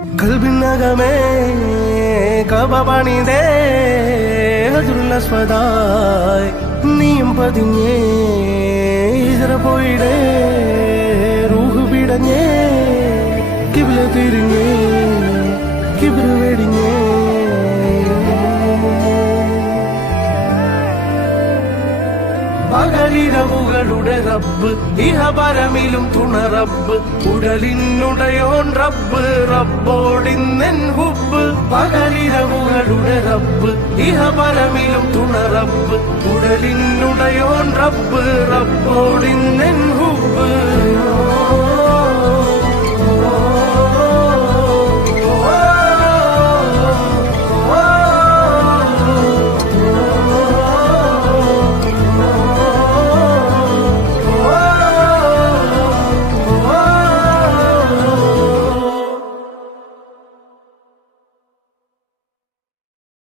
കൽബിനകമേ കബ പണിതേ ഹജറുൽ അസ്വദായി നീയും പതിഞ്ഞേ ഇസ്ര പോയിടേ റൂഹ് പിടഞ്ഞേ കിബ്ല തിരിഞ്ഞേ കിബ്ര വെടിഞ്ഞേ പകലിരവുകളുടെ റബ്ബ് ഇഹപരമിലും തുണ റബ്ബ് ഉടലിനുടയോൻ റബ്ബ് റബ്ബോടിന്നെൻ ഹുബ്ബ് പകലിരവുകളുടെ റബ്ബ് ഇഹപരമിലും തുണ റബ്ബ് ഉടലിനുടയോൻ റബ്ബ് റബ്ബോടിന്നെൻ ഹുബ്ബ്